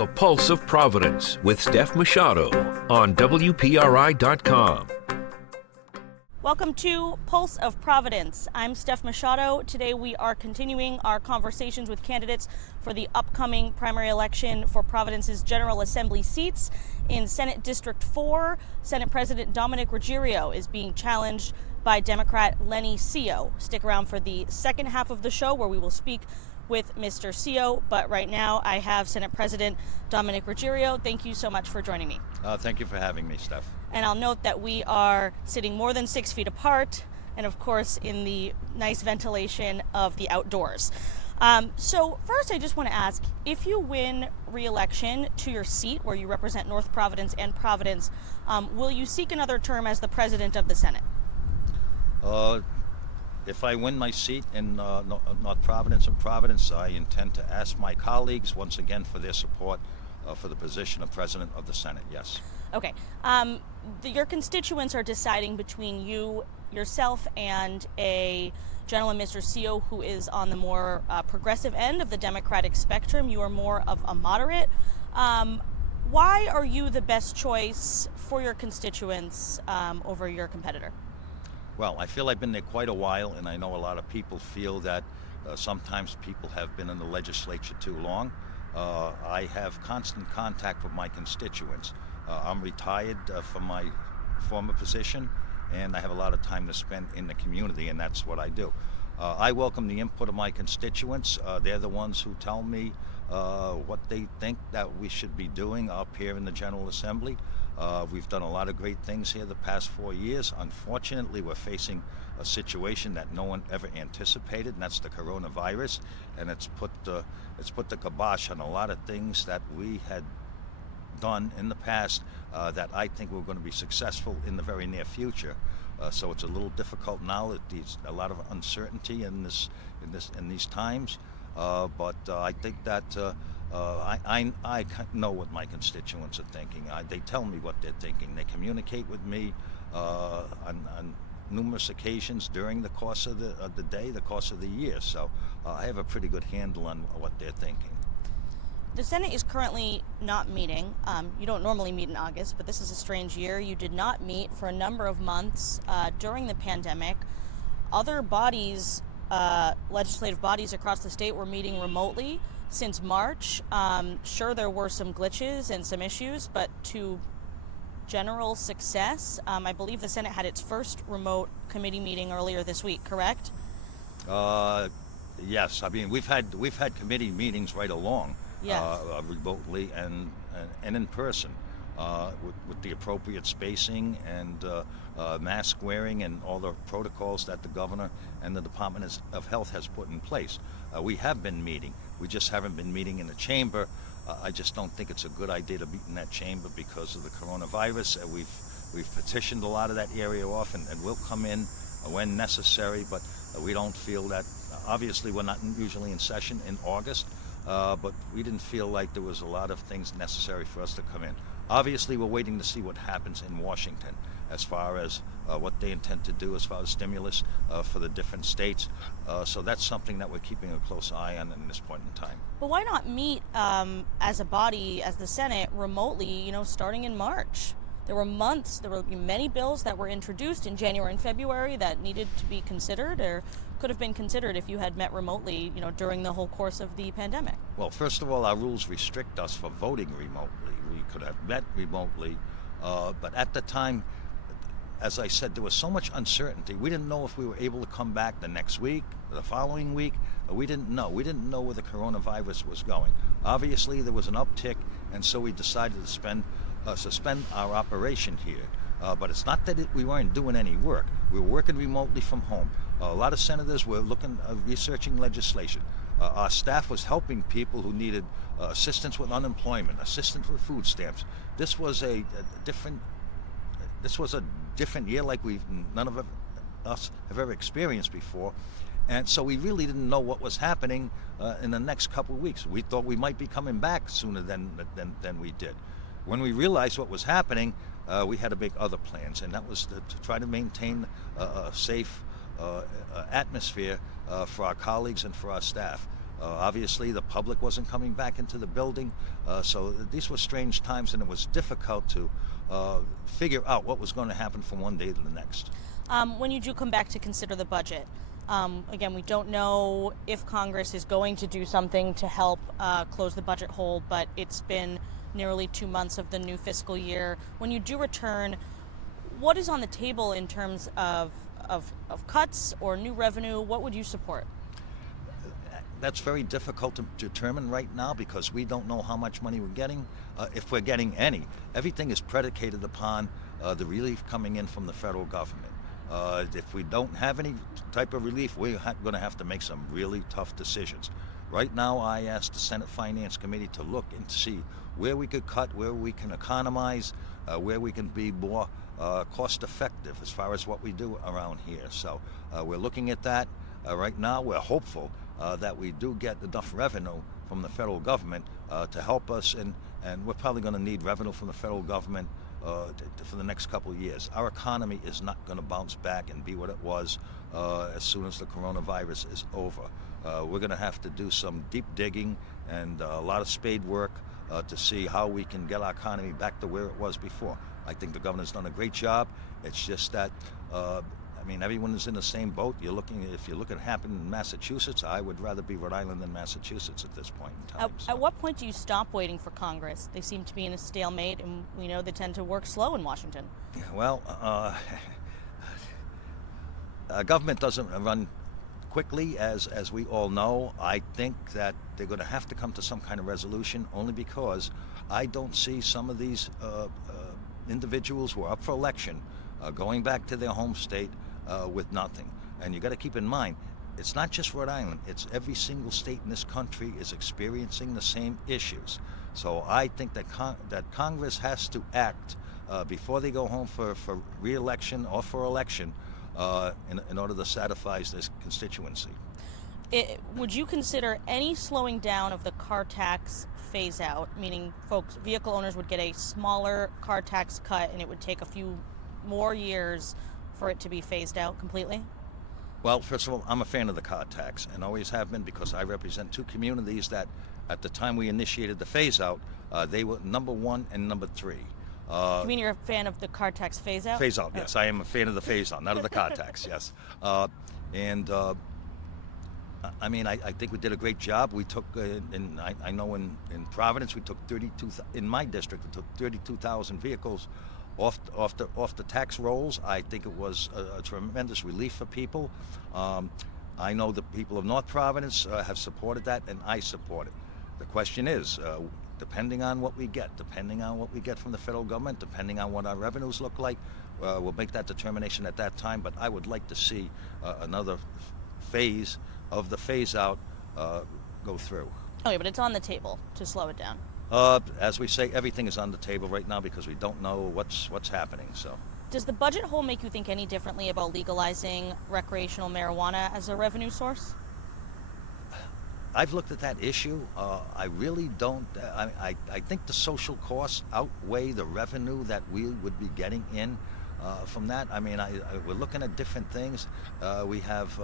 The Pulse of Providence with Steph Machado on WPRI.com. Welcome to Pulse of Providence. I'm Steph Machado. Today we are continuing our conversations with candidates for the upcoming primary election for Providence's General Assembly seats. In Senate District 4, Senate President Dominic Ruggiero is being challenged by Democrat Lenny Sio. Stick around for the second half of the show where we will speak with Mr. Sio, but right now I have Senate President Dominic Ruggiero. Thank you so much for joining me. Thank you for having me, Steph. And I'll note that we are sitting more than 6 feet apart and, of course, in the nice ventilation of the outdoors. So first, I just want to ask, if you win re-election to your seat where you represent North Providence and Providence, will you seek another term as the president of the Senate? If I win my seat in North Providence and Providence, I intend to ask my colleagues once again for their support for the position of president of the Senate, yes. Okay. Your constituents are deciding between yourself and a gentleman, Mr. Sio, who is on the more progressive end of the Democratic spectrum. You are more of a moderate. Why are you the best choice for your constituents over your competitor? Well, I feel I've been there quite a while, and I know a lot of people feel that sometimes people have been in the legislature too long. I have constant contact with my constituents. I'm retired from my former position, and I have a lot of time to spend in the community, and that's what I do. I welcome the input of my constituents. They're the ones who tell me what they think that we should be doing up here in the General Assembly. We've done a lot of great things here the past 4 years. Unfortunately, we're facing a situation that no one ever anticipated, and that's the coronavirus. And it's put the kibosh on a lot of things that we had done in the past that I think we're going to be successful in the very near future. So it's a little difficult now. There's a lot of uncertainty in these times. But I think that I know what my constituents are thinking. They tell me what they're thinking. They communicate with me on numerous occasions during the course of the day, the course of the year. So I have a pretty good handle on what they're thinking. The Senate is currently not meeting. You don't normally meet in August, but this is a strange year. You did not meet for a number of months during the pandemic. Other bodies, legislative bodies across the state, were meeting remotely since March. Sure, there were some glitches and some issues, but to general success, I believe the Senate had its first remote committee meeting earlier this week, correct? Yes. I mean, we've had committee meetings right along, yes. Remotely and in person, with the appropriate spacing and mask wearing and all the protocols that the governor and the Department of Health has put in place. We have been meeting. We just haven't been meeting in the chamber. I just don't think it's a good idea to meet in that chamber because of the coronavirus. We've petitioned a lot of that area off, and we'll come in when necessary, but we don't feel that. Obviously, we're not usually in session in August, but we didn't feel like there was a lot of things necessary for us to come in. Obviously, we're waiting to see what happens in Washington as far as what they intend to do as far as stimulus for the different states. So that's something that we're keeping a close eye on in this point in time. But why not meet as a body, as the Senate, remotely, starting in March? There were many bills that were introduced in January and February that needed to be considered or could have been considered if you had met remotely, during the whole course of the pandemic. Well, first of all, our rules restrict us for voting remotely. We could have met remotely, but at the time, as I said, there was so much uncertainty. We didn't know if we were able to come back the next week, the following week. We didn't know. We didn't know where the coronavirus was going. Obviously, there was an uptick, and so we decided to suspend our operation here. But it's not that we weren't doing any work. We were working remotely from home. A lot of senators were researching legislation. Our staff was helping people who needed assistance with unemployment, assistance with food stamps. This was a different year like none of us have ever experienced before. And so we really didn't know what was happening in the next couple of weeks. We thought we might be coming back sooner than we did. When we realized what was happening, we had to make other plans, and that was to try to maintain a safe atmosphere for our colleagues and for our staff. Obviously, the public wasn't coming back into the building, so these were strange times, and it was difficult to figure out what was going to happen from one day to the next. When you do come back to consider the budget, again, we don't know if Congress is going to do something to help close the budget hole, but it's been nearly 2 months of the new fiscal year. When you do return, what is on the table in terms of cuts or new revenue? What would you support? That's very difficult to determine right now because we don't know how much money we're getting, if we're getting any. Everything is predicated upon the relief coming in from the federal government. If we don't have any type of relief, we're going to have to make some really tough decisions. Right now, I asked the Senate Finance Committee to look and see where we could cut, where we can economize, where we can be more cost effective as far as what we do around here. So we're looking at that. Right now, we're hopeful that we do get enough revenue from the federal government to help us, and we're probably going to need revenue from the federal government for the next couple of years. Our economy is not going to bounce back and be what it was as soon as the coronavirus is over. We're going to have to do some deep digging and a lot of spade work to see how we can get our economy back to where it was before. I think the governor's done a great job. It's just that everyone is in the same boat. If you're looking at happening in Massachusetts, I would rather be Rhode Island than Massachusetts at this point in time. At what point do you stop waiting for Congress? They seem to be in a stalemate, and we know they tend to work slow in Washington. Yeah, well, government doesn't run quickly, as we all know. I think that they're going to have to come to some kind of resolution, only because I don't see some of these individuals who are up for election going back to their home state with nothing. And you got to keep in mind, it's not just Rhode Island, it's every single state in this country is experiencing the same issues. So I think that Congress has to act before they go home for re-election or for election in order to satisfy this constituency. Would you consider any slowing down of the car tax phase out, meaning vehicle owners would get a smaller car tax cut and it would take a few more years for it to be phased out completely? Well, first of all, I'm a fan of the car tax and always have been, because I represent two communities that at the time we initiated the phase out, they were number 1 and number 3. You mean you're a fan of the car tax phase out? Phase out, yes. I am a fan of the phase out, not of the car tax, yes. I think we did a great job. We took, I know in Providence, we took in my district, we took 32,000 vehicles off the tax rolls. I think it was a tremendous relief for people. I know the people of North Providence have supported that, and I support it. The question is, depending on what we get from the federal government, depending on what our revenues look like, we'll make that determination at that time. But I would like to see another phase of the phase out go through. Okay, but it's on the table to slow it down. As we say, everything is on the table right now because we don't know what's happening. So, does the budget hole make you think any differently about legalizing recreational marijuana as a revenue source? I've looked at that issue. I really don't. I think the social costs outweigh the revenue that we would be getting in from that. We're looking at different things. We have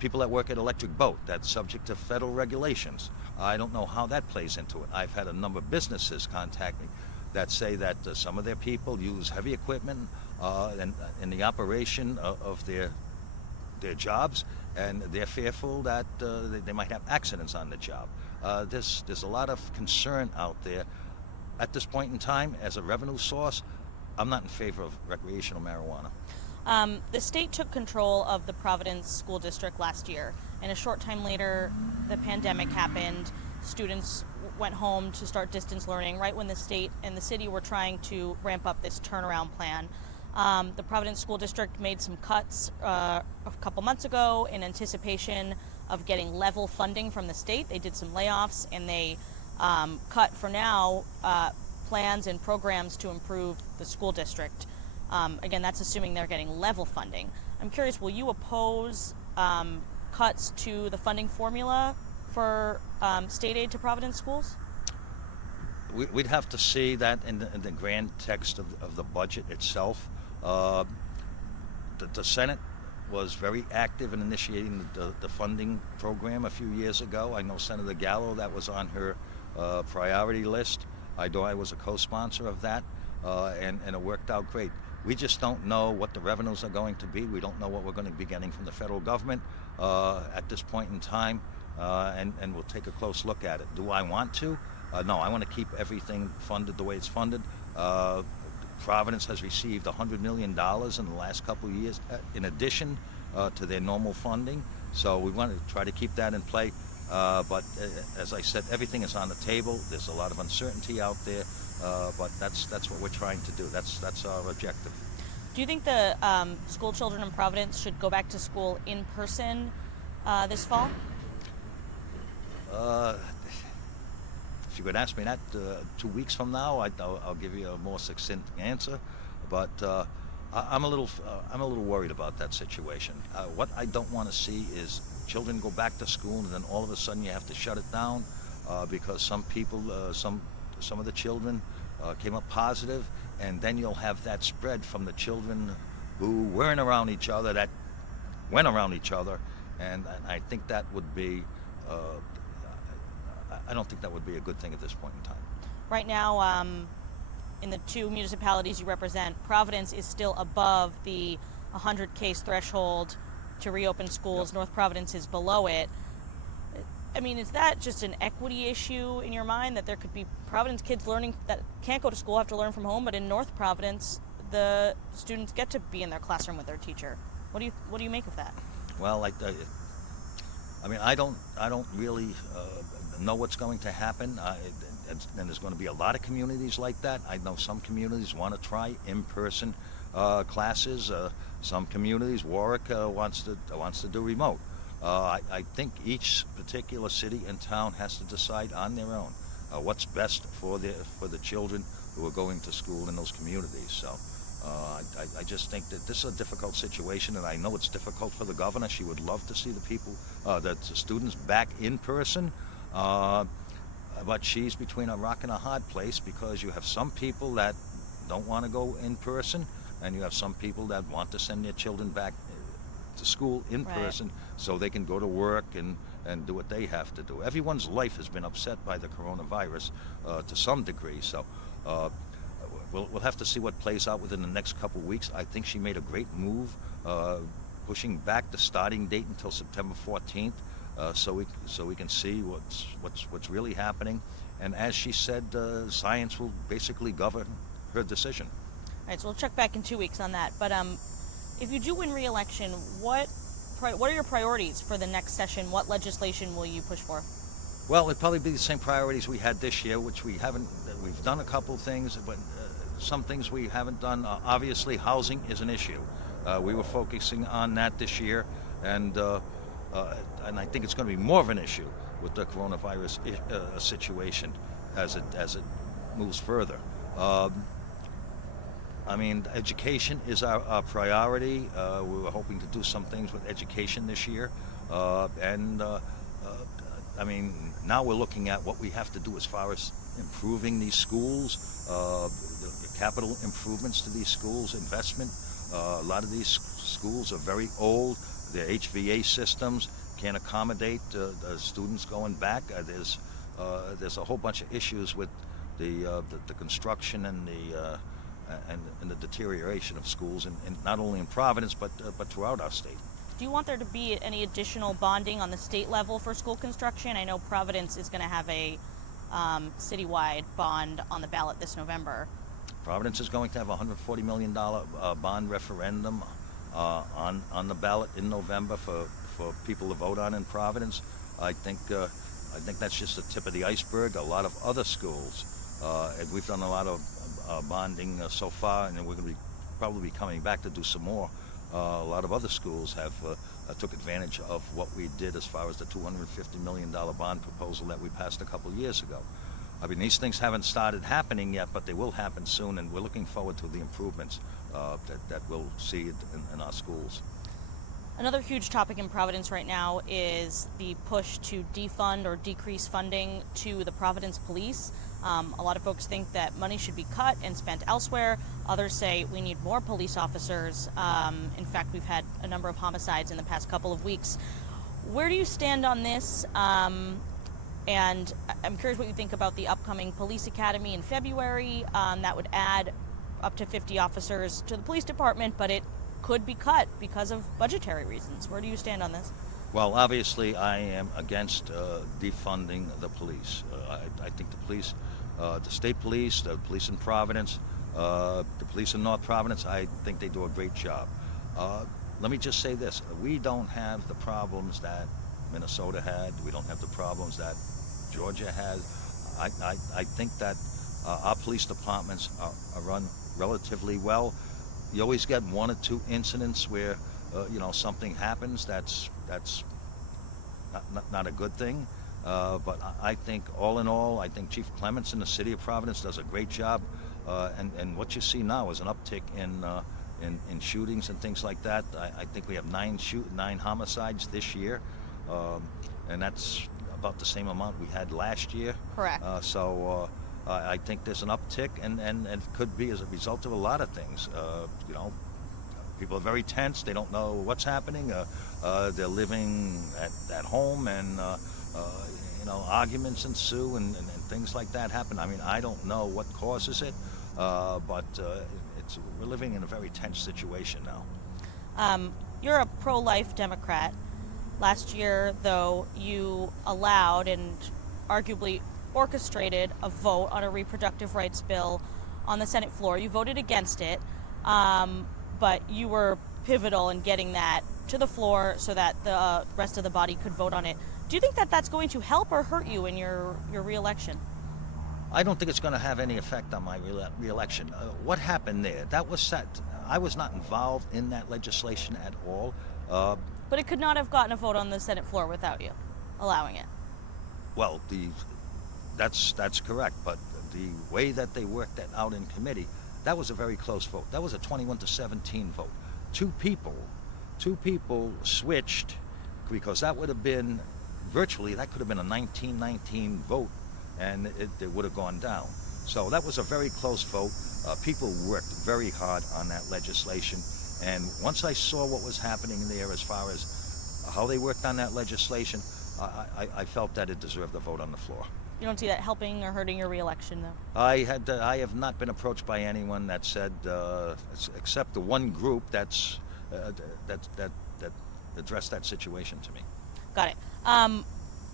people that work at Electric Boat that's subject to federal regulations. I don't know how that plays into it. I've had a number of businesses contact me that say that some of their people use heavy equipment in the operation of their jobs, and they're fearful that they might have accidents on the job. There's a lot of concern out there. At this point in time, as a revenue source, I'm not in favor of recreational marijuana. The state took control of the Providence School District last year, and a short time later, the pandemic happened. Students went home to start distance learning right when the state and the city were trying to ramp up this turnaround plan. The Providence School District made some cuts a couple months ago in anticipation of getting level funding from the state. They did some layoffs, and they cut, for now, plans and programs to improve the school district. Again, that's assuming they're getting level funding. I'm curious, will you oppose cuts to the funding formula for state aid to Providence schools? We'd have to see that in the grand text of the budget itself. The Senate was very active in initiating the funding program a few years ago. I know Senator Gallo, that was on her priority list. I know I was a co-sponsor of that, and it worked out great. We just don't know what the revenues are going to be. We don't know what we're going to be getting from the federal government at this point in time, and we'll take a close look at it. Do I want to? No, I want to keep everything funded the way it's funded. Providence has received $100 million in the last couple of years, in addition to their normal funding. So we want to try to keep that in play. But as I said, everything is on the table. There's a lot of uncertainty out there, but that's what we're trying to do. That's our objective. Do you think the school children in Providence should go back to school in person this fall? If you could ask me that 2 weeks from now, I'll give you a more succinct answer. But I'm a little worried about that situation. What I don't want to see is children go back to school and then all of a sudden you have to shut it down because some people, some of the children came up positive, and then you'll have that spread from the children who weren't around each other that went around each other, and I think that would be. I don't think that would be a good thing at this point in time. Right now, in the two municipalities you represent, Providence is still above the 100 case threshold to reopen schools. Yep. North Providence is below it. I mean, is that just an equity issue in your mind, that there could be Providence kids learning that can't go to school, have to learn from home, but in North Providence, the students get to be in their classroom with their teacher? What do you make of that? Well, I mean, I don't really know what's going to happen, and there's going to be a lot of communities like that. I know some communities want to try in-person classes. Some communities, Warwick wants to do remote. I think each particular city and town has to decide on their own what's best for the children who are going to school in those communities. So I just think that this is a difficult situation, and I know it's difficult for the governor. She would love to see the students back in person, but she's between a rock and a hard place, because you have some people that don't want to go in person, and you have some people that want to send their children back to school in person so they can go to work and do what they have to do. Everyone's life has been upset by the coronavirus to some degree, so we'll have to see what plays out within the next couple of weeks. I think she made a great move, pushing back the starting date until September 14th, so we can see what's really happening. And as she said, science will basically govern her decision. All right, so we'll check back in 2 weeks on that. But if you do win re-election, what are your priorities for the next session? What legislation will you push for? Well, it'd probably be the same priorities we had this year, which we haven't. We've done a couple things, but some things we haven't done. Obviously, housing is an issue. We were focusing on that this year, and I think it's going to be more of an issue with the coronavirus situation as it moves further. I mean, education is our priority. We were hoping to do some things with education this year, I mean, now we're looking at what we have to do as far as improving these schools, the capital improvements to these schools, investment. A lot of these schools are very old. Their HVA systems can't accommodate the students going back. There's a whole bunch of issues with the construction and the deterioration of schools, and not only in Providence but throughout our state. Do you want there to be any additional bonding on the state level for school construction? I know Providence is going to have a citywide bond on the ballot this November. Providence is going to have a $140 million bond referendum on the ballot in November for people to vote on in Providence. I think that's just the tip of the iceberg. A lot of other schools, and we've done a lot of bonding so far, and we're going to probably be coming back to do some more. A lot of other schools have took advantage of what we did as far as the $250 million bond proposal that we passed a couple years ago. I mean, these things haven't started happening yet, but they will happen soon, and we're looking forward to the improvements that we'll see in our schools. Another huge topic in Providence right now is the push to defund or decrease funding to the Providence police. A lot of folks think that money should be cut and spent elsewhere. Others say we need more police officers. In fact, we've had a number of homicides in the past couple of weeks. Where do you stand on this? And I'm curious what you think about the upcoming police academy in February. That would add up to 50 officers to the police department, but it could be cut because of budgetary reasons. Where do you stand on this? Well, obviously, I am against defunding the police. I think the police, the state police, the police in Providence, the police in North Providence, I think they do a great job. Let me just say this. We don't have the problems that Minnesota had. We don't have the problems that Georgia had. I think that our police departments are run relatively well. You always get one or two incidents where something happens that's not a good thing. But I think all in all, I think Chief Clements in the city of Providence does a great job. And what you see now is an uptick in shootings and things like that. I think we have 9 homicides this year, and that's about the same amount we had last year. Correct. I think there's an uptick, and it could be as a result of a lot of things. People are very tense. They don't know what's happening. They're living at home, and arguments ensue, and things like that happen. I mean, I don't know what causes it, but we're living in a very tense situation now. You're a pro-life Democrat. Last year, though, you allowed and arguably orchestrated a vote on a reproductive rights bill on the Senate floor. You voted against it, but you were pivotal in getting that to the floor so that the rest of the body could vote on it. Do you think that that's going to help or hurt you in your re-election? I don't think it's going to have any effect on my re-election. What happened there? That was set. I was not involved in that legislation at all. But it could not have gotten a vote on the Senate floor without you allowing it. Well, that's correct. But the way that they worked that out in committee, that was a very close vote. That was a 21-17 vote. Two people switched, because that would have been virtually, that could have been a 19-19 vote, and it would have gone down. So that was a very close vote. People worked very hard on that legislation, and once I saw what was happening there as far as how they worked on that legislation, I felt that it deserved a vote on the floor. You don't see that helping or hurting your re-election, though? I have not been approached by anyone that said, except the one group that addressed that situation to me. Got it.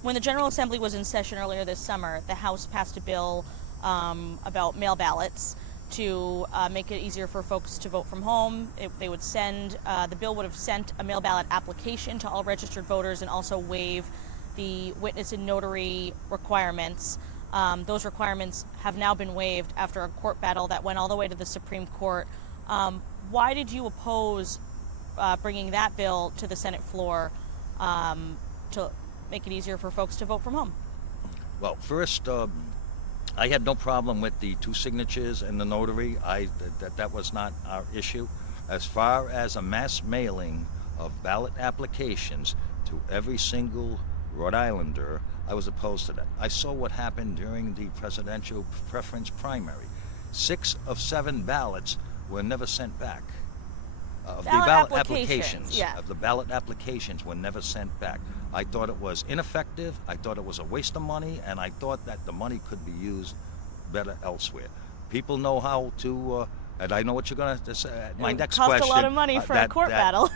When the General Assembly was in session earlier this summer, the House passed a bill about mail ballots to make it easier for folks to vote from home. The bill would have sent a mail ballot application to all registered voters and also waive the witness and notary requirements. Those requirements have now been waived after a court battle that went all the way to the Supreme Court. Why did you oppose bringing that bill to the Senate floor to make it easier for folks to vote from home? Well, first, I had no problem with the 2 signatures and the notary. That was not our issue. As far as a mass mailing of ballot applications to every single Rhode Islander, I was opposed to that. I saw what happened during the presidential preference primary. 6 of 7 ballots were never sent back. The ballot applications were never sent back. I thought it was ineffective. I thought it was a waste of money, and I thought that the money could be used better elsewhere. People know how to, and I know what you're going to say. My next question. It cost a lot of money for a court battle.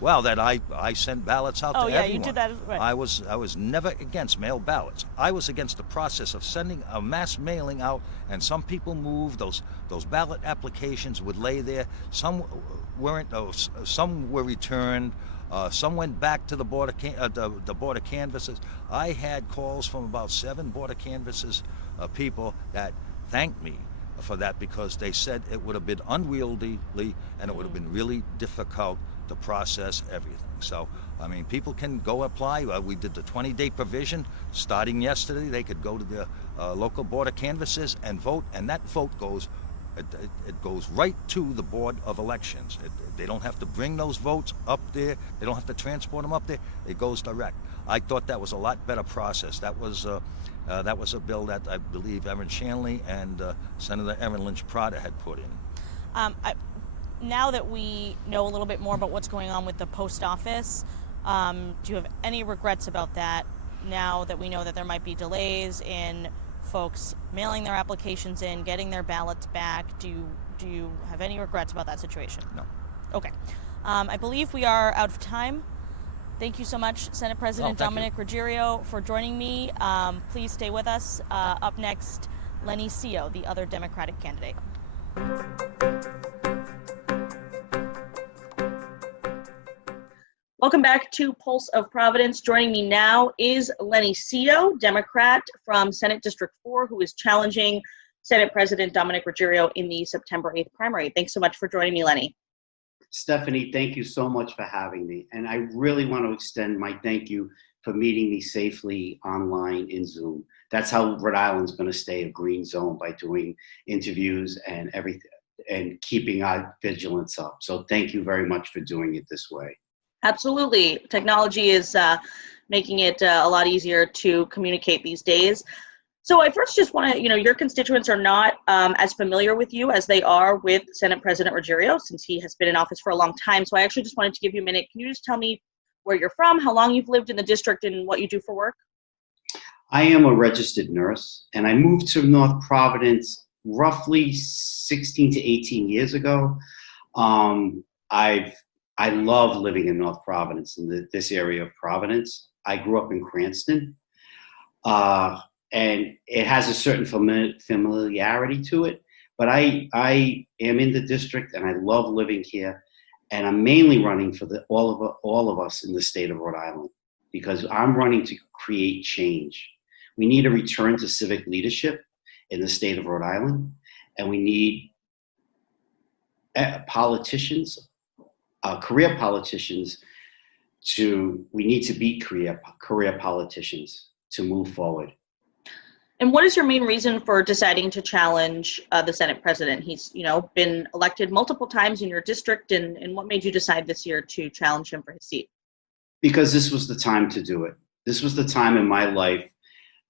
I sent ballots out to everyone. Oh yeah, you did that. Right. I was never against mail ballots. I was against the process of sending a mass mailing out, and some people moved. Those ballot applications would lay there. Some weren't. Some were returned. Some went back to the border canvassers. I had calls from about 7 border canvassers people that thanked me for that, because they said it would have been unwieldy and it would have been really difficult to process everything. So, I mean, people can go apply. We did the 20-day provision. Starting yesterday, they could go to the local border canvassers and vote, and that vote goes It goes right to the Board of Elections. They don't have to bring those votes up there. They don't have to transport them up there. It goes direct. I thought that was a lot better process. That was a bill that I believe Erin Shanley and Senator Erin Lynch Prada had put in. Now that we know a little bit more about what's going on with the post office, do you have any regrets about that now that we know that there might be delays in folks mailing their applications in, getting their ballots back? Do you have any regrets about that situation? No. Okay. I believe we are out of time. Thank you so much, Senate President Dominic Ruggiero, for joining me. Please stay with us. Up next, Lenny Sio, the other Democratic candidate. Welcome back to Pulse of Providence. Joining me now is Lenny Sio, Democrat from Senate District 4, who is challenging Senate President Dominic Ruggiero in the September 8th primary. Thanks so much for joining me, Lenny. Stephanie, thank you so much for having me. And I really want to extend my thank you for meeting me safely online in Zoom. That's how Rhode Island's going to stay a green zone, by doing interviews and everything and keeping our vigilance up. So thank you very much for doing it this way. Absolutely. Technology is making it a lot easier to communicate these days. So I first just want to, your constituents are not as familiar with you as they are with Senate President Ruggiero, since he has been in office for a long time. So I actually just wanted to give you a minute. Can you just tell me where you're from, how long you've lived in the district, and what you do for work? I am a registered nurse, and I moved to North Providence roughly 16 to 18 years ago. I love living in North Providence, in this area of Providence. I grew up in Cranston, and it has a certain familiarity to it, but I am in the district and I love living here, and I'm mainly running for all of us in the state of Rhode Island, because I'm running to create change. We need a return to civic leadership in the state of Rhode Island, and we need politicians, career politicians, we need to beat career politicians to move forward. And what is your main reason for deciding to challenge the Senate President? He's, been elected multiple times in your district, and what made you decide this year to challenge him for his seat? Because this was the time to do it. This was the time in my life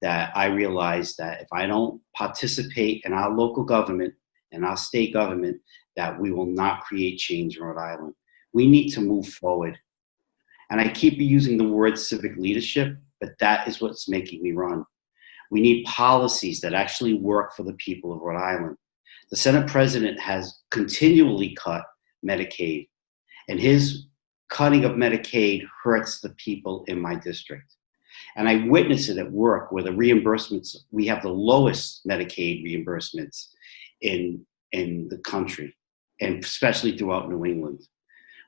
that I realized that if I don't participate in our local government and our state government, that we will not create change in Rhode Island. We need to move forward. And I keep using the word civic leadership, but that is what's making me run. We need policies that actually work for the people of Rhode Island. The Senate President has continually cut Medicaid, and his cutting of Medicaid hurts the people in my district. And I witness it at work, where the reimbursements, we have the lowest Medicaid reimbursements in the country, and especially throughout New England.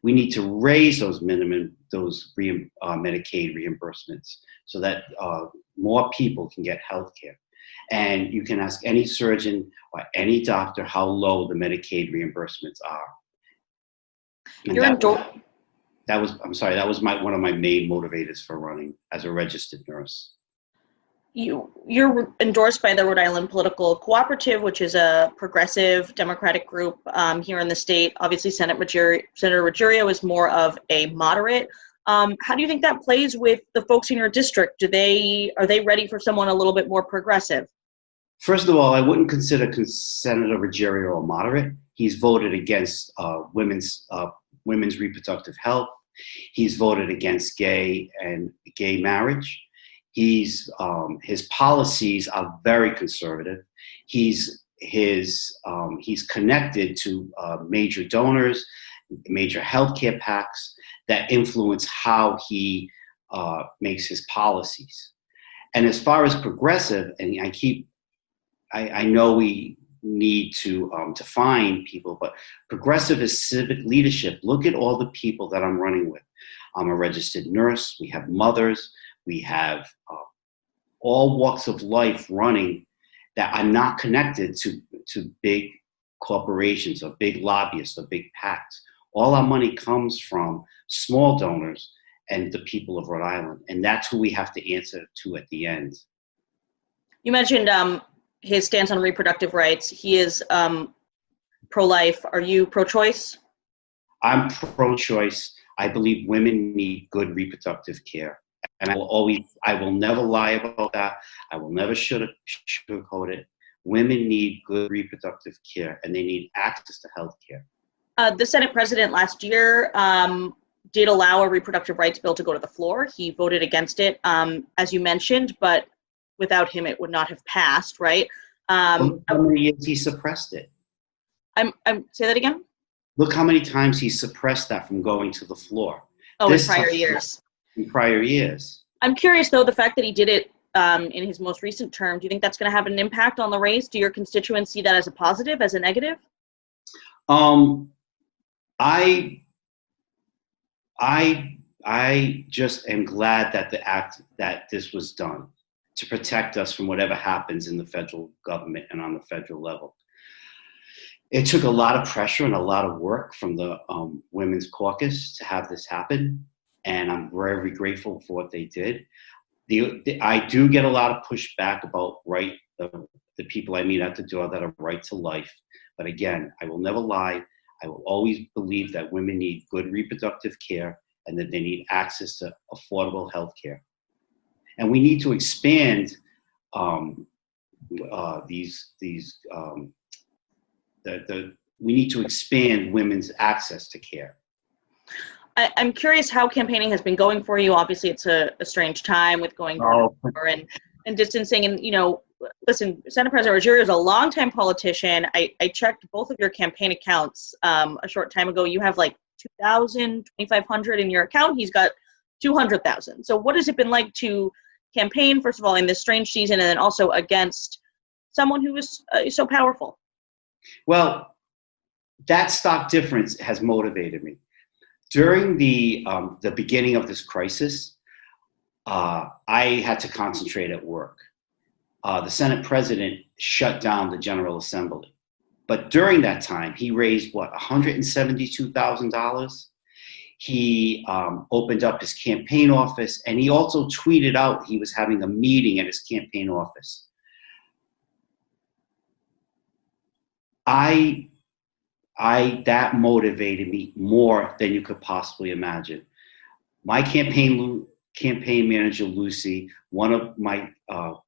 We need to raise those Medicaid reimbursements so that more people can get health care. And you can ask any surgeon or any doctor how low the Medicaid reimbursements are. And that was one of my main motivators for running as a registered nurse. You're endorsed by the Rhode Island Political Cooperative, which is a progressive Democratic group here in the state. Obviously, Senator Ruggiero is more of a moderate. How do you think that plays with the folks in your district? Are they ready for someone a little bit more progressive? First of all, I wouldn't consider Senator Ruggiero a moderate. He's voted against women's reproductive health. He's voted against gay marriage. His policies are very conservative. He's connected to major donors, major healthcare PACs that influence how he makes his policies. And as far as progressive, and I know we need to find people, but progressive is civic leadership. Look at all the people that I'm running with. I'm a registered nurse. We have mothers. We have all walks of life running that are not connected to big corporations or big lobbyists or big PACs. All our money comes from small donors and the people of Rhode Island. And that's who we have to answer to at the end. You mentioned his stance on reproductive rights. He is pro-life. Are you pro-choice? I'm pro-choice. I believe women need good reproductive care. And I will never lie about that. I will never sugarcoat it. Women need good reproductive care and they need access to health care. The Senate president last year did allow a reproductive rights bill to go to the floor. He voted against it, as you mentioned, but without him, it would not have passed, right? How many years he suppressed it? Say that again? Look how many times he suppressed that from going to the floor. Oh, in prior years. In prior years. I'm curious, though, the fact that he did it in his most recent term, do you think that's going to have an impact on the race? Do your constituents see that as a positive, as a negative? I just am glad that this was done to protect us from whatever happens in the federal government and on the federal level. It took a lot of pressure and a lot of work from the Women's Caucus to have this happen, and I'm very grateful for what they did. I do get a lot of pushback about the people I meet at the door that are right to life. But again, I will never lie. I will always believe that women need good reproductive care and that they need access to affordable health care. And we need to expand we need to expand women's access to care. I'm curious how campaigning has been going for you. Obviously, it's a strange time with going door to door and distancing. And, listen, Senate President Ruggiero is a longtime politician. I checked both of your campaign accounts a short time ago. You have like 2,000, 2,500 in your account. He's got 200,000. So what has it been like to campaign, first of all, in this strange season, and then also against someone who is so powerful? Well, that stock difference has motivated me. During the beginning of this crisis, I had to concentrate at work. The Senate president shut down the General Assembly. But during that time, he raised, $172,000? He opened up his campaign office, and he also tweeted out he was having a meeting at his campaign office. That motivated me more than you could possibly imagine. My campaign manager, Lucy, one of my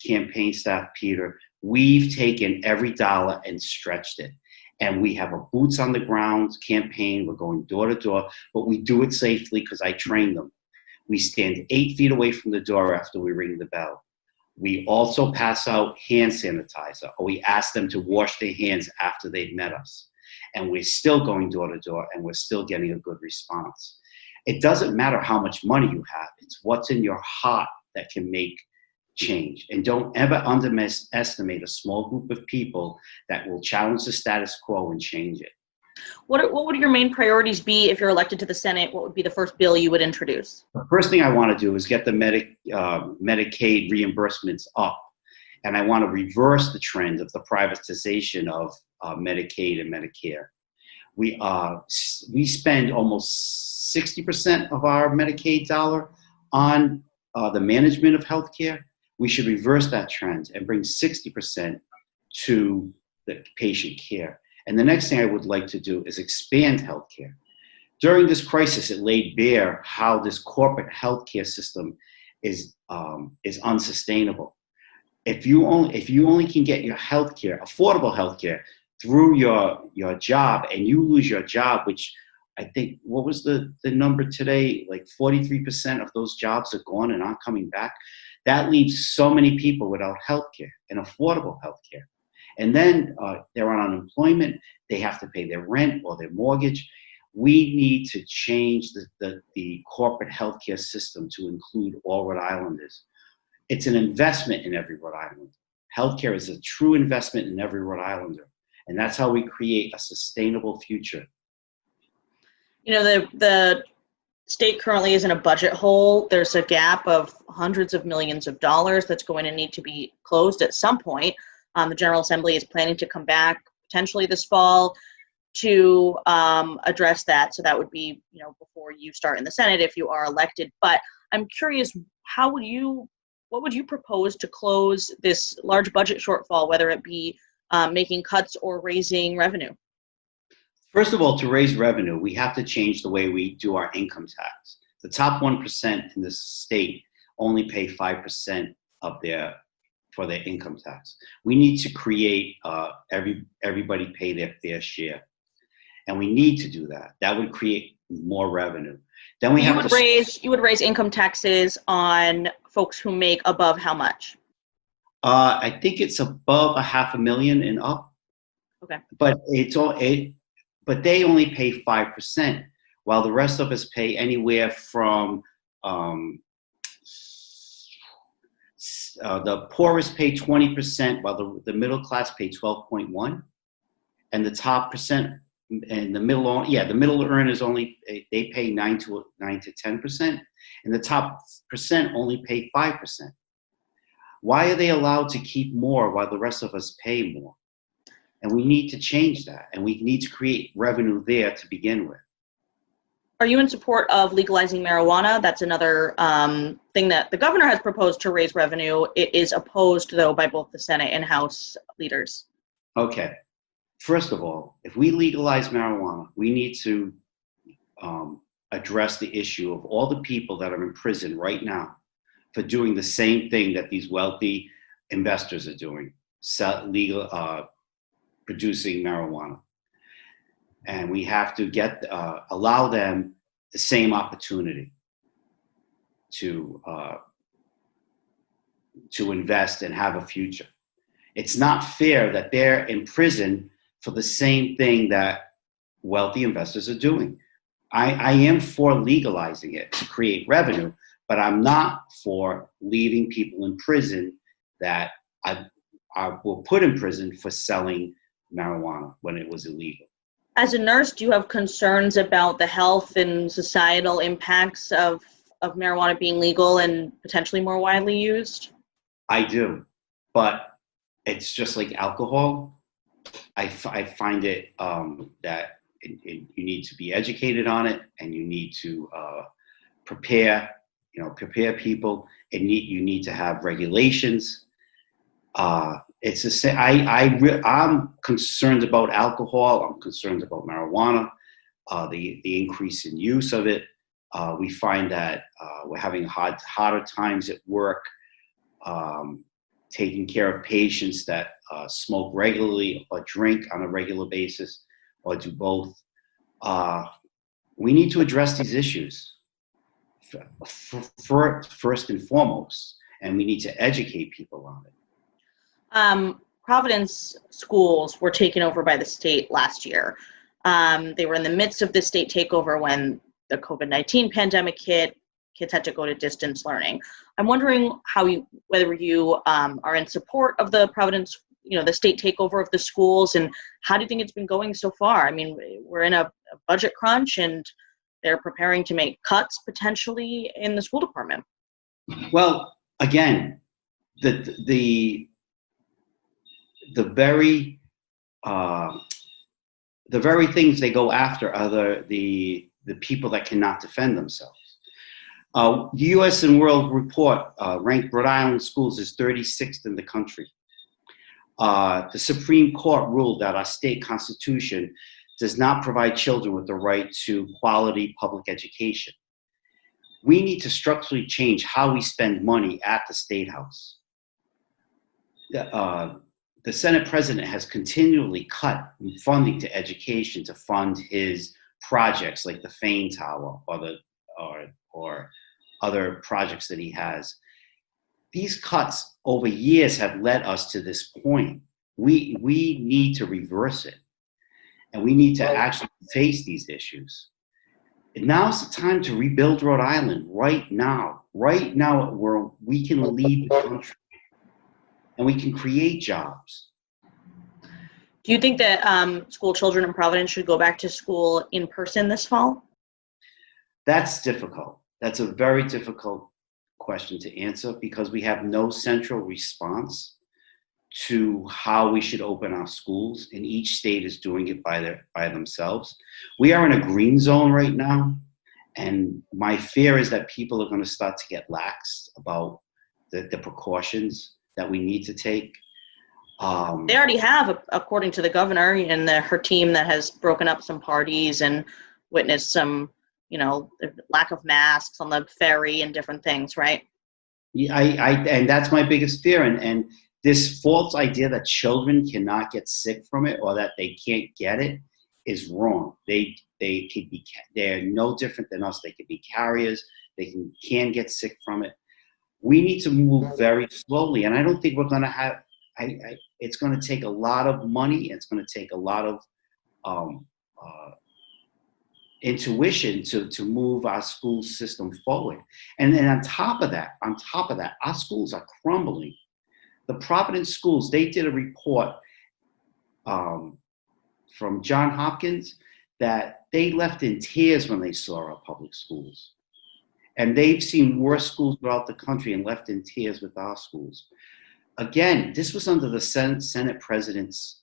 campaign staff, Peter, we've taken every dollar and stretched it. And we have a boots on the ground campaign. We're going door to door, but we do it safely because I train them. We stand 8 feet away from the door after we ring the bell. We also pass out hand sanitizer, or we ask them to wash their hands after they've met us. And we're still going door to door, and we're still getting a good response. It doesn't matter how much money you have. It's what's in your heart that can make change. And don't ever underestimate a small group of people that will challenge the status quo and change it. What would your main priorities be if you're elected to the Senate? What would be the first bill you would introduce? The first thing I want to do is get the Medicaid reimbursements up. And I want to reverse the trend of the privatization of Medicaid and Medicare. We spend almost 60% of our Medicaid dollar on the management of healthcare. We should reverse that trend and bring 60% to the patient care. And the next thing I would like to do is expand healthcare. During this crisis, it laid bare how this corporate healthcare system is unsustainable. If you only can get your healthcare, affordable healthcare, through your job, and you lose your job, which I think, what was the number today? Like 43% of those jobs are gone and aren't coming back. That leaves so many people without healthcare and affordable healthcare. And then they're on unemployment. They have to pay their rent or their mortgage. We need to change the corporate healthcare system to include all Rhode Islanders. It's an investment in every Rhode Islander. Healthcare is a true investment in every Rhode Islander. And that's how we create a sustainable future. The state currently is in a budget hole. There's a gap of hundreds of millions of dollars that's going to need to be closed at some point. The General Assembly is planning to come back potentially this fall to address that. So that would be, before you start in the Senate if you are elected. But I'm curious, what would you propose to close this large budget shortfall, whether it be making cuts or raising revenue? First of all, to raise revenue, we have to change the way we do our income tax. The top 1% in the state only pay 5% of for their income tax. We need to create everybody pay their fair share, and we need to do that. That would create more revenue. Then we You have would to raise income taxes on folks who make above how much? I think it's above a half a million and up, Okay. but but they only pay 5%, while the rest of us pay anywhere from the poorest pay 20%, while the middle class pay 12.1, and the top percent and the middle earners only they pay 9 to 10%, and the top percent only pay 5%. Why are they allowed to keep more while the rest of us pay more? And we need to change that, and we need to create revenue there to begin with. Are you in support of legalizing marijuana? That's another thing that the governor has proposed to raise revenue. It is opposed, though, by both the Senate and House leaders. Okay. First of all, if we legalize marijuana, we need to address the issue of all the people that are in prison right now for doing the same thing that these wealthy investors are doing, producing marijuana. And we have to allow them the same opportunity to invest and have a future. It's not fair that they're in prison for the same thing that wealthy investors are doing. I am for legalizing it to create revenue, but I'm not for leaving people in prison that were put in prison for selling marijuana when it was illegal. As a nurse, do you have concerns about the health and societal impacts of marijuana being legal and potentially more widely used? I do, but it's just like alcohol. I find it that you need to be educated on it, and you need to prepare people, and you need to have regulations. It's the same. I'm concerned about alcohol. I'm concerned about marijuana, the increase in use of it. We find that we're having harder times at work, taking care of patients that smoke regularly or drink on a regular basis or do both. We need to address these issues first and foremost, and we need to educate people on it. Providence schools were taken over by the state last year. They were in the midst of the state takeover when the COVID-19 pandemic hit. Kids had to go to distance learning. I'm wondering whether you are in support of the Providence, the state takeover of the schools, and how do you think it's been going so far? I mean, we're in a budget crunch, and they're preparing to make cuts potentially in the school department. Well, again, the very things they go after are the people that cannot defend themselves. The U.S. and World Report ranked Rhode Island schools as 36th in the country. The Supreme Court ruled that our state constitution does not provide children with the right to quality public education. We need to structurally change how we spend money at the State House. The Senate president has continually cut funding to education to fund his projects like the Fane Tower or other projects that he has. These cuts over years have led us to this point. We need to reverse it, and we need to actually face these issues. And now's the time to rebuild Rhode Island right now where we can lead the country and we can create jobs. Do you think that school children in Providence should go back to school in person this fall? That's difficult. That's a very difficult question to answer because we have no central response to how we should open our schools, and each state is doing it by themselves. We are in a green zone right now, and my fear is that people are going to start to get lax about the precautions that we need to take. They already have, according to the governor and her team, that has broken up some parties and witnessed some, lack of masks on the ferry and different things, right? Yeah, and that's my biggest fear. And this false idea that children cannot get sick from it or that they can't get it is wrong. They could be, they're no different than us. They could be carriers. They can get sick from it. We need to move very slowly, and I don't think we're going to have. It's going to take a lot of money. It's going to take a lot of um, intuition to move our school system forward. And then on top of that, our schools are crumbling. The Providence schools, they did a report from Johns Hopkins that they left in tears when they saw our public schools. And they've seen worse schools throughout the country and left in tears with our schools. Again, this was under the Senate president's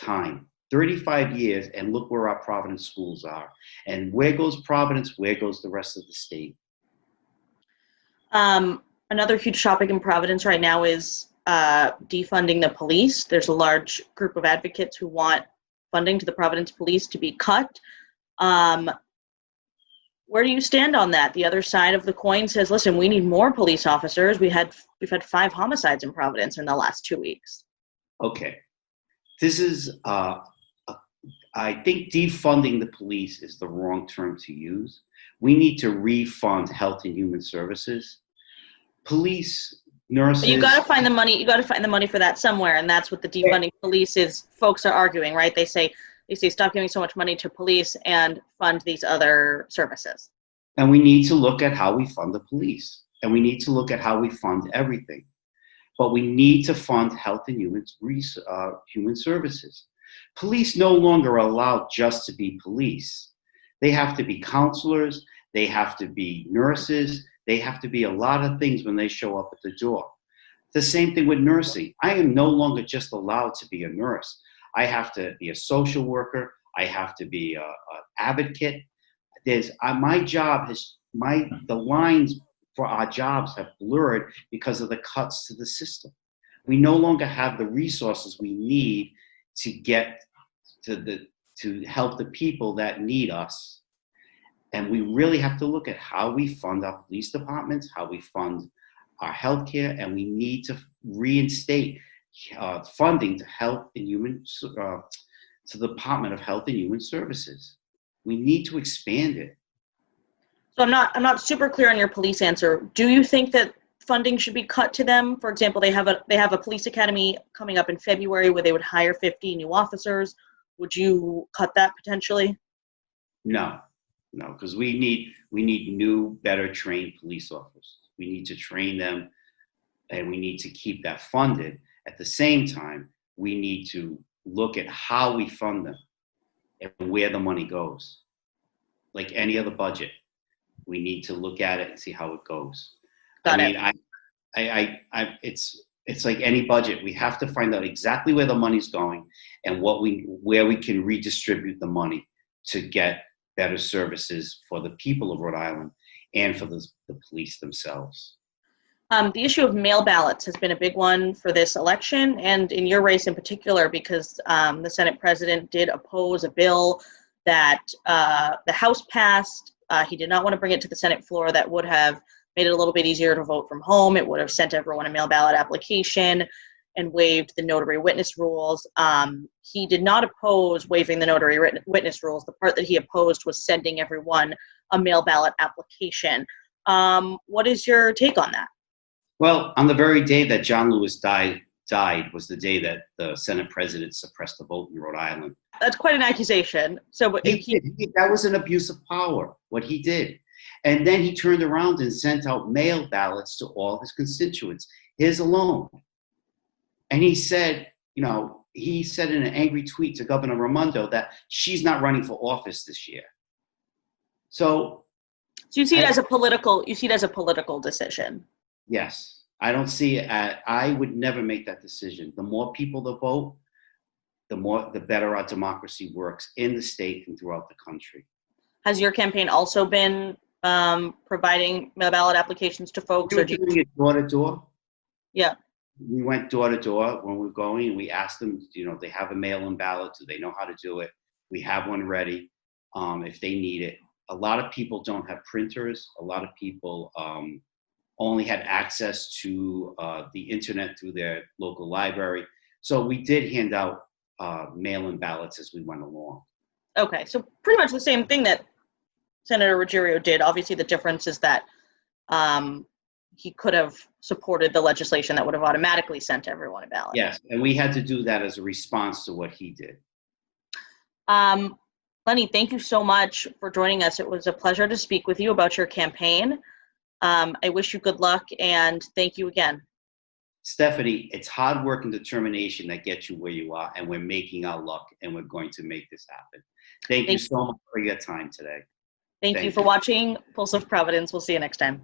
time, 35 years, and look where our Providence schools are. And where goes Providence? Where goes the rest of the state? Another huge topic in Providence right now is defunding the police. There's a large group of advocates who want funding to the Providence police to be cut. Where do you stand on that? The other side of the coin says, listen, we need more police officers. We've had 5 homicides in Providence in the last 2 weeks. Okay. This is, I think defunding the police is the wrong term to use. We need to refund Health and Human Services. Police, nurses. But you got to find the money. You got to find the money for that somewhere, and that's what the defunding police is. Folks are arguing, right? They say stop giving so much money to police and fund these other services. And we need to look at how we fund the police, and we need to look at how we fund everything. But we need to fund Health and Human Services. Police no longer are allowed just to be police. They have to be counselors. They have to be nurses. They have to be a lot of things when they show up at the door. The same thing with nursing. I am no longer just allowed to be a nurse. I have to be a social worker. I have to be an advocate. My job the lines for our jobs have blurred because of the cuts to the system. We no longer have the resources we need to get to help the people that need us. And we really have to look at how we fund our police departments, how we fund our healthcare, and we need to reinstate funding to to the Department of Health and Human Services. We need to expand it. So I'm not super clear on your police answer. Do you think that funding should be cut to them? For example, they have a police academy coming up in February where they would hire 50 new officers. Would you cut that potentially? No, because we need new, better trained police officers. We need to train them, and we need to keep that funded. At the same time, we need to look at how we fund them and where the money goes. Like any other budget, we need to look at it and see how it goes. It's like any budget. We have to find out exactly where the money's going and where we can redistribute the money to get better services for the people of Rhode Island and for the police themselves. The issue of mail ballots has been a big one for this election, and in your race in particular, because the Senate president did oppose a bill that the House passed. He did not want to bring it to the Senate floor. That would have made it a little bit easier to vote from home. It would have sent everyone a mail ballot application and waived the notary witness rules. He did not oppose waiving the notary witness rules. The part that he opposed was sending everyone a mail ballot application. What is your take on that? Well, on the very day that John Lewis died was the day that the Senate president suppressed the vote in Rhode Island. That's quite an accusation. So that was an abuse of power, what he did. And then he turned around and sent out mail ballots to all his constituents, his alone. And he said in an angry tweet to Governor Raimondo that she's not running for office this year. So you see it as a political decision. Yes, I don't see it. I would never make that decision. The more people that vote, the better our democracy works in the state and throughout the country. Has your campaign also been providing mail ballot applications to folks? Doing it door to door. Yeah. we went door to door when we were going, and we asked them, they have a mail-in ballot. Do they know how to do it? We have one ready if they need it. A lot of people don't have printers. A lot of people only had access to the internet through their local library. So we did hand out mail-in ballots as we went along. Okay, so pretty much the same thing that Senator Ruggiero did. Obviously, the difference is that he could have supported the legislation that would have automatically sent everyone a ballot. Yes, and we had to do that as a response to what he did. Lenny, thank you so much for joining us. It was a pleasure to speak with you about your campaign. I wish you good luck, and thank you again. Stephanie, it's hard work and determination that gets you where you are, and we're making our luck, and we're going to make this happen. Thank you so much for your time today. Thank you for watching Pulse of Providence. We'll see you next time.